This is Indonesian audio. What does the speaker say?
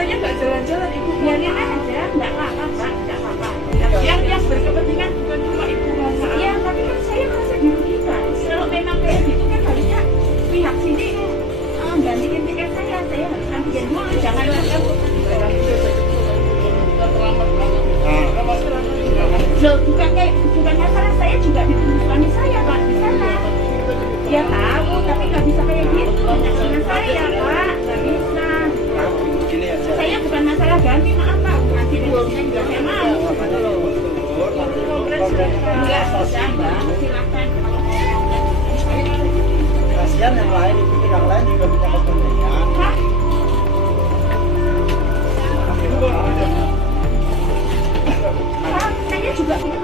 katanya nggak jalan-jalan ibu. Biarin aja, nggak apa-apa Pak, nggak apa-apa. Yang berkepentingan bukan cuma ibu mama. Iya, tapi kan saya merasa dirugikan. Kalau memang kayak gitu kan harusnya pihak sini gantiin tiket saya harus antigen dulu, jangan langsung. Loh, bukan masalah, saya juga dituduh suami saya Pak di sana. Dia tahu, tapi nggak bisa kayak gitu. Dengan saya Pak, nggak bisa. Saya bukan masalah ganti, maaf Pak. Nanti dulunya juga saya mau. Enggak, bisa Mbak, silakan. Kasihan yang lain, yang lain juga punya kepentingan. Pak, saya juga punya